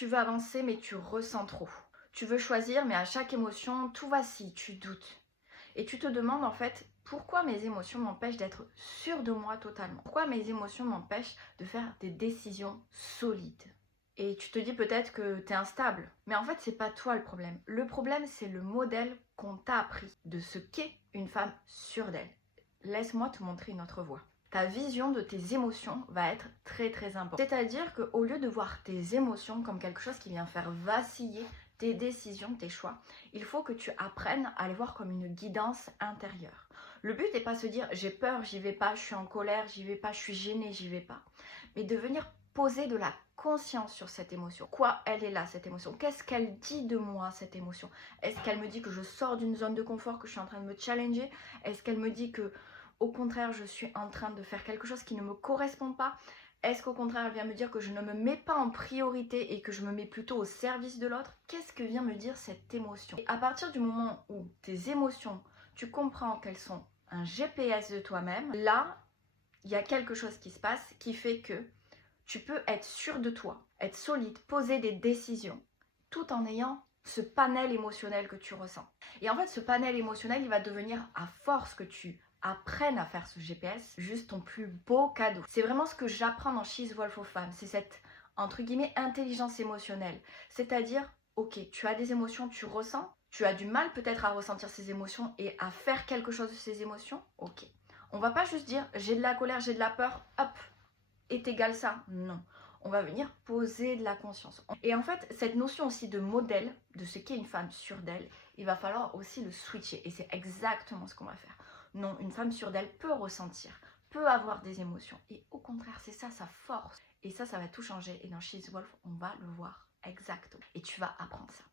Tu veux avancer mais tu ressens trop. Tu veux choisir mais à chaque émotion, tout vacille, tu doutes. Et tu te demandes en fait pourquoi mes émotions m'empêchent d'être sûre de moi totalement. Pourquoi mes émotions m'empêchent de faire des décisions solides. Et tu te dis peut-être que tu es instable. Mais en fait, c'est pas toi le problème. Le problème, c'est le modèle qu'on t'a appris de ce qu'est une femme sûre d'elle. Laisse-moi te montrer une autre voie. Ta vision de tes émotions va être très très importante. C'est-à-dire qu'au lieu de voir tes émotions comme quelque chose qui vient faire vaciller tes décisions, tes choix, il faut que tu apprennes à les voir comme une guidance intérieure. Le but n'est pas de se dire j'ai peur, j'y vais pas, je suis en colère, j'y vais pas, je suis gênée, j'y vais pas. Mais de venir poser de la conscience sur cette émotion. Quoi elle est là, cette émotion? Qu'est-ce qu'elle dit de moi, cette émotion? Est-ce qu'elle me dit que je sors d'une zone de confort, que je suis en train de me challenger? Est-ce qu'elle me dit que, au contraire, je suis en train de faire quelque chose qui ne me correspond pas? Est-ce qu'au contraire, elle vient me dire que je ne me mets pas en priorité et que je me mets plutôt au service de l'autre? Qu'est-ce que vient me dire cette émotion? Et à partir du moment où tes émotions, tu comprends qu'elles sont un GPS de toi-même, là, il y a quelque chose qui se passe qui fait que tu peux être sûr de toi, être solide, poser des décisions, tout en ayant ce panel émotionnel que tu ressens. Et en fait, ce panel émotionnel, il va devenir, à force que tu apprennes à faire ce GPS, juste ton plus beau cadeau. C'est vraiment ce que j'apprends dans She's Wolf of Femmes, c'est cette, entre guillemets, intelligence émotionnelle. C'est-à-dire, ok, tu as des émotions, tu ressens, tu as du mal peut-être à ressentir ces émotions et à faire quelque chose de ces émotions, ok. On va pas juste dire, j'ai de la colère, j'ai de la peur, hop, est égal ça. Non. On va venir poser de la conscience. Et en fait, cette notion aussi de modèle, de ce qu'est une femme sûre d'elle, il va falloir aussi le switcher. Et c'est exactement ce qu'on va faire. Non, une femme sûre d'elle peut ressentir, peut avoir des émotions. Et au contraire, c'est ça sa force. Et ça va tout changer. Et dans She's Wolf, on va le voir exactement. Et tu vas apprendre ça.